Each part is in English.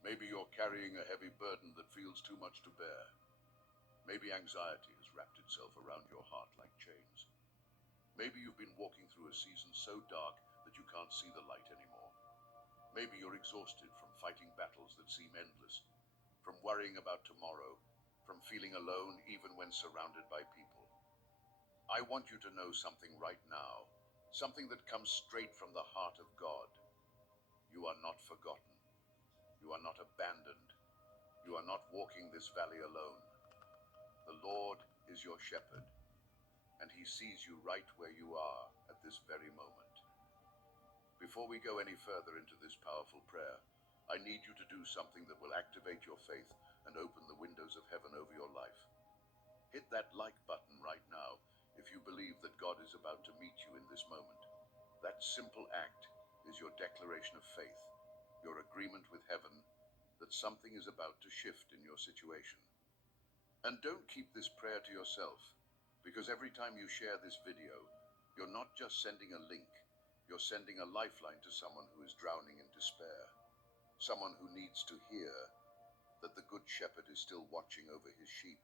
Maybe you're carrying a heavy burden that feels too much to bear. Maybe anxiety has wrapped itself around your heart like chains. Maybe you've been walking through a season so dark that you can't see the light anymore. Maybe you're exhausted from fighting battles that seem endless, from worrying about tomorrow, from feeling alone even when surrounded by people. I want you to know something right now, something that comes straight from the heart of God. You are not forgotten. You are not abandoned. You are not walking this valley alone. The Lord is your shepherd, and he sees you right where you are at this very moment. Before we go any further into this powerful prayer, I need you to do something that will activate your faith and open the windows of heaven over your life. Hit that like button right now if you believe that God is about to meet you in this moment. That simple act is your declaration of faith, your agreement with heaven that something is about to shift in your situation. And don't keep this prayer to yourself, because every time you share this video, you're not just sending a link, you're sending a lifeline to someone who is drowning in despair, someone who needs to hear that the Good Shepherd is still watching over his sheep.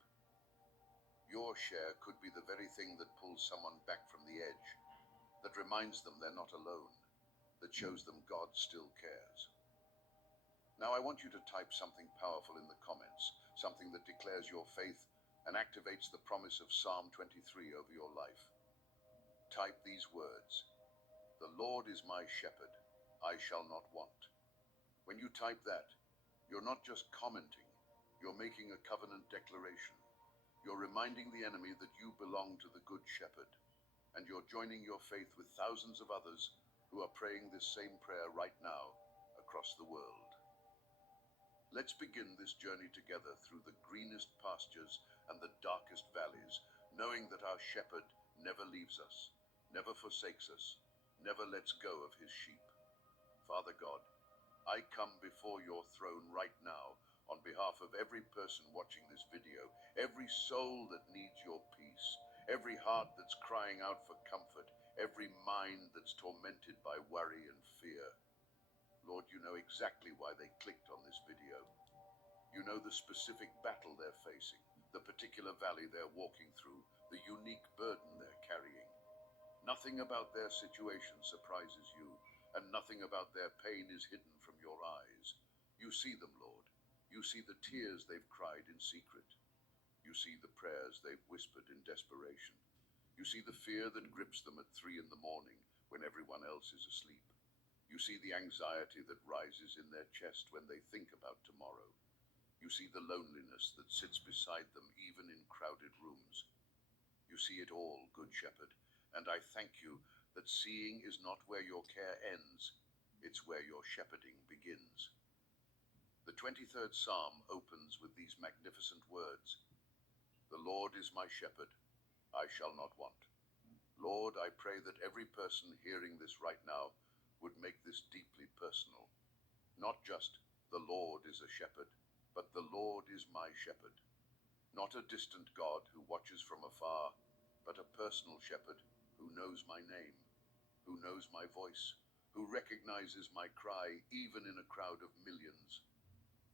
Your share could be the very thing that pulls someone back from the edge, that reminds them they're not alone, that shows them God still cares. Now I want you to type something powerful in the comments, something that declares your faith and activates the promise of Psalm 23 over your life. Type these words: "The Lord is my shepherd, I shall not want." When you type that, you're not just commenting, you're making a covenant declaration. You're reminding the enemy that you belong to the Good Shepherd, and you're joining your faith with thousands of others who are praying this same prayer right now across the world. Let's begin this journey together through the greenest pastures and the darkest valleys, knowing that our shepherd never leaves us, never forsakes us, never lets go of his sheep. Father God, I come before your throne right now on behalf of every person watching this video, every soul that needs your peace, every heart that's crying out for comfort, every mind that's tormented by worry and fear. Lord, you know exactly why they clicked on this video. You know the specific battle they're facing, the particular valley they're walking through, the unique burden they're carrying. Nothing about their situation surprises you, and nothing about their pain is hidden from your eyes. You see them, Lord. You see the tears they've cried in secret. You see the prayers they've whispered in desperation. You see the fear that grips them at 3 in the morning when everyone else is asleep. You see the anxiety that rises in their chest when they think about tomorrow. You see the loneliness that sits beside them even in crowded rooms. You see it all, Good Shepherd, and I thank you that seeing is not where your care ends, it's where your shepherding begins. The 23rd Psalm opens with these magnificent words: "The Lord is my shepherd, I shall not want." Lord, I pray that every person hearing this right now would make this deeply personal. Not just, "The Lord is a shepherd," but "The Lord is my shepherd." Not a distant God who watches from afar, but a personal shepherd who knows my name, who knows my voice, who recognizes my cry even in a crowd of millions.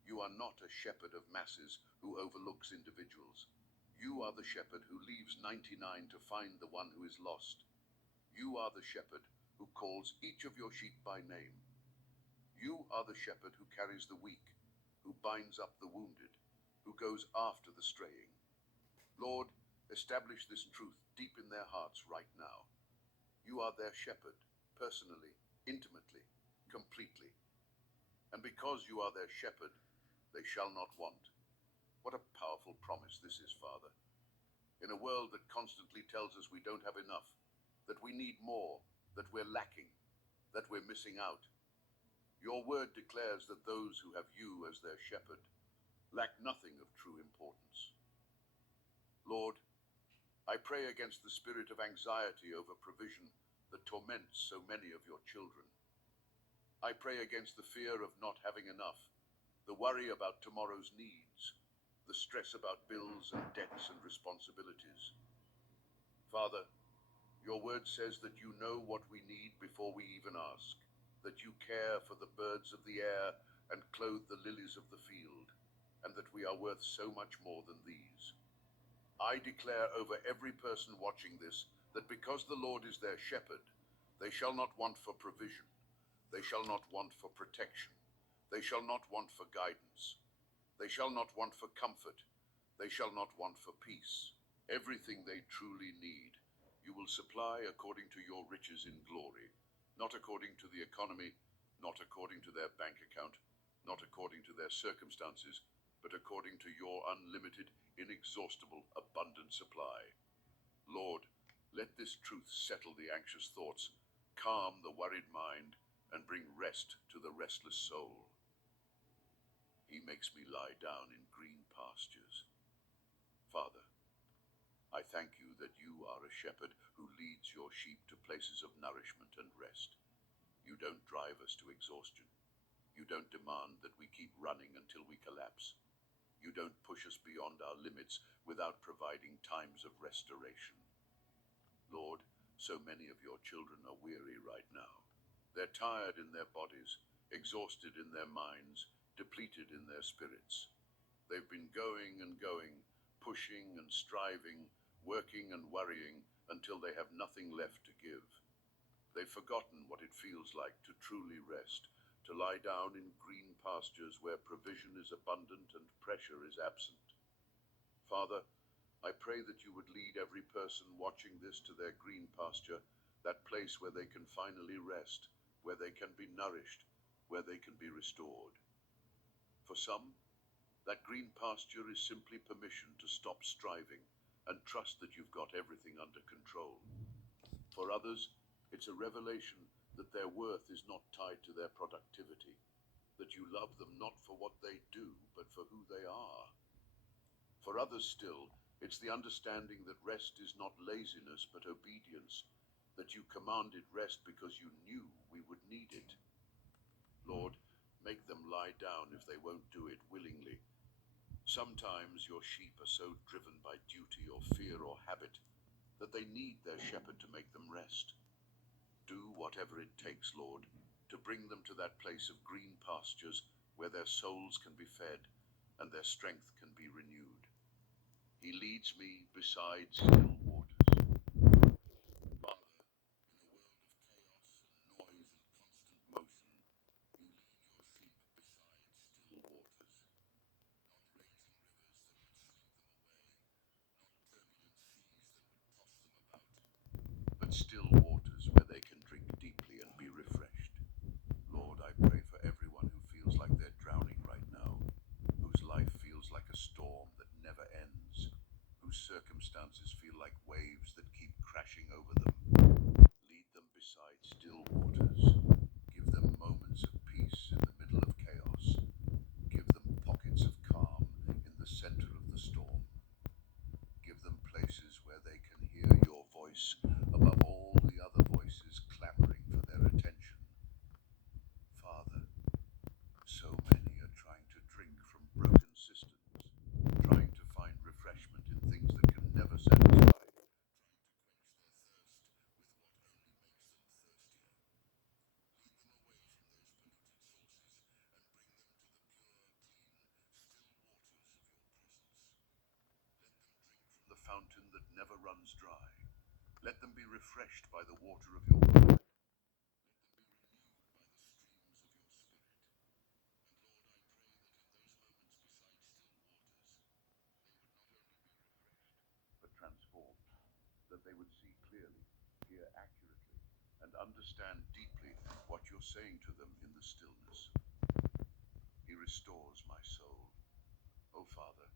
You are not a shepherd of masses who overlooks individuals. You are the shepherd who leaves 99 to find the one who is lost. You are the shepherd who calls each of your sheep by name. You are the shepherd who carries the weak, who binds up the wounded, who goes after the straying. Lord, establish this truth deep in their hearts right now. You are their shepherd, personally, intimately, completely. And because you are their shepherd, they shall not want. What a powerful promise this is, Father. In a world that constantly tells us we don't have enough, that we need more, that we're lacking, that we're missing out, your word declares that those who have you as their shepherd lack nothing of true importance. Lord, I pray against the spirit of anxiety over provision that torments so many of your children. I pray against the fear of not having enough, the worry about tomorrow's needs, the stress about bills and debts and responsibilities. Father, your word says that you know what we need before we even ask, that you care for the birds of the air, and clothe the lilies of the field, and that we are worth so much more than these. I declare over every person watching this that because the Lord is their shepherd, they shall not want for provision, they shall not want for protection, they shall not want for guidance, they shall not want for comfort, they shall not want for peace. Everything they truly need, you will supply according to your riches in glory, not according to the economy, not according to their bank account, not according to their circumstances, but according to your unlimited, inexhaustible, abundant supply. Lord, let this truth settle the anxious thoughts, calm the worried mind, and bring rest to the restless soul. He makes me lie down in green pastures. Father, I thank you that you are a shepherd who leads your sheep to places of nourishment and rest. You don't drive us to exhaustion. You don't demand that we keep running until we collapse. You don't push us beyond our limits without providing times of restoration. Lord, so many of your children are weary right now. They're tired in their bodies, exhausted in their minds, depleted in their spirits. They've been going and going, pushing and striving, working and worrying until they have nothing left to give. They've forgotten what it feels like to truly rest, to lie down in green pastures where provision is abundant and pressure is absent. Father, I pray that you would lead every person watching this to their green pasture, that place where they can finally rest, where they can be nourished, where they can be restored. For some, that green pasture is simply permission to stop striving and trust that you've got everything under control. For others, it's a revelation that their worth is not tied to their productivity, that you love them not for what they do, but for who they are. For others still, it's the understanding that rest is not laziness, but obedience, that you commanded rest because you knew we would need it. Lord, make them lie down if they won't do it willingly. Sometimes your sheep are so driven by duty or fear or habit that they need their shepherd to make them rest. Do whatever it takes, Lord, to bring them to that place of green pastures where their souls can be fed and their strength can be renewed. He leads me beside still waters. Father, in a world of chaos and noise and constant motion, you lead your sheep beside still waters. Not raging rivers that would sweep them away, not turbulent seas that would toss them about, but still waters where they can drink deeply and be refreshed. Lord, I pray for everyone who feels like they're drowning right now, whose life feels like a storm that never ends, whose circumstances feel like waves that keep crashing over them. Lead them beside still waters. Give them moments of peace in the middle of chaos. Give them pockets of calm in the center of the storm. Give them places where they can hear your voice above all the other voices clamoring for their attention. Father, so many are trying to drink from broken systems, trying to find refreshment in things that can never satisfy, trying to quench their thirst with what only makes them thirstier. Lead them away from those polluted sources and bring them to the pure, clean, still waters of your presence. Let them drink from the fountain that never runs dry. Let them be refreshed by the water of your word. But transformed, that they would see clearly, hear accurately, and understand deeply what you're saying to them in the stillness. He restores my soul. Oh, Father,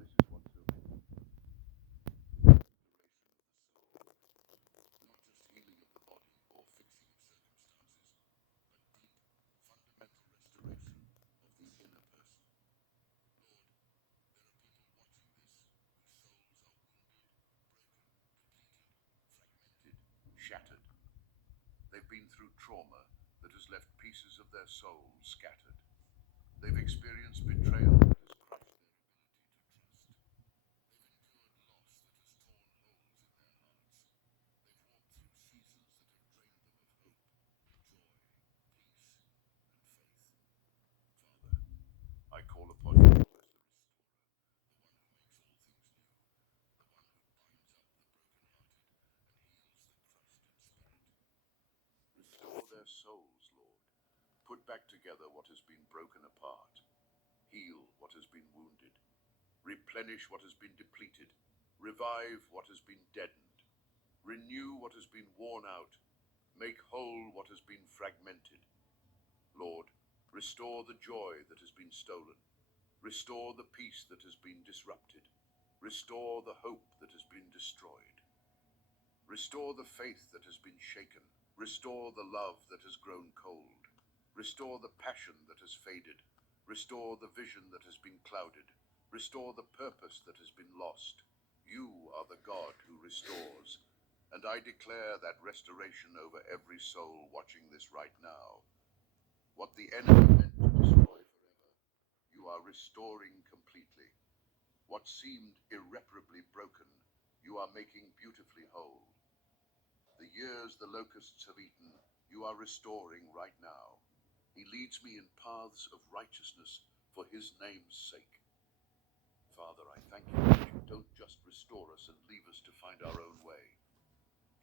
this is what so many need. Restoration of the soul. Not just healing of the body or fixing of circumstances, but deep, fundamental restoration of the inner person. Lord, there are people watching this whose souls are wounded, broken, depleted, fragmented, shattered. They've been through trauma that has left pieces of their soul scattered. They've experienced betrayal that has crushed their ability to trust. They've endured loss that has torn holes in their hearts. They've walked through seasons that have drained them of hope, joy, peace, and faith. souls, Lord. Put back together what has been broken apart. Heal what has been wounded. Replenish what has been depleted. Revive what has been deadened. Renew what has been worn out. Make whole what has been fragmented. Lord, restore the joy that has been stolen. Restore the peace that has been disrupted. Restore the hope that has been destroyed. Restore the faith that has been shaken. Restore the love that has grown cold. Restore the passion that has faded. Restore the vision that has been clouded. Restore the purpose that has been lost. You are the God who restores, and I declare that restoration over every soul watching this right now. What the enemy meant to destroy forever, you are restoring completely. What seemed irreparably broken, you are making beautifully whole. The years the locusts have eaten, you are restoring right now. He leads me in paths of righteousness for his name's sake. Father, I thank you that you don't just restore us and leave us to find our own way.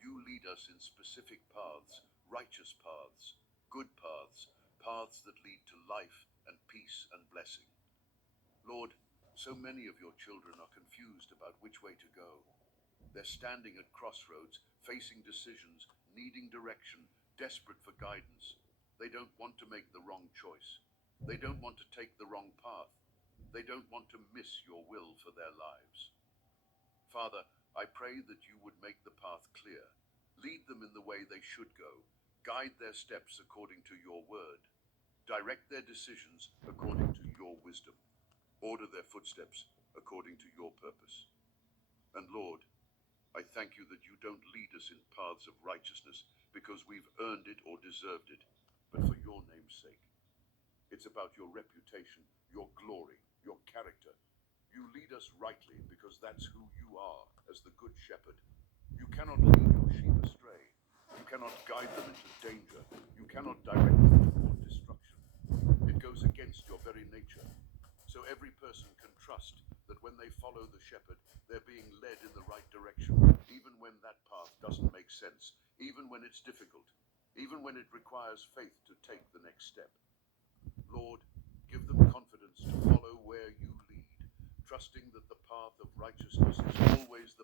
You lead us in specific paths, righteous paths, good paths, paths that lead to life and peace and blessing. Lord, so many of your children are confused about which way to go. They're standing at crossroads, facing decisions, needing direction, desperate for guidance. They don't want to make the wrong choice. They don't want to take the wrong path. They don't want to miss your will for their lives. Father, I pray that you would make the path clear. Lead them in the way they should go. Guide their steps according to your word. Direct their decisions according to your wisdom. Order their footsteps according to your purpose. And Lord, I thank you that you don't lead us in paths of righteousness because we've earned it or deserved it, but for your name's sake. It's about your reputation, your glory, your character. You lead us rightly because that's who you are as the good shepherd. You cannot lead your sheep astray. You cannot guide them into danger. You cannot direct them toward destruction. It goes against your very nature. So every person can trust that when they follow the shepherd, they're being led in the right direction, even when that path doesn't make sense, even when it's difficult, even when it requires faith to take the next step. Lord, give them confidence to follow where you lead, trusting that the path of righteousness is always the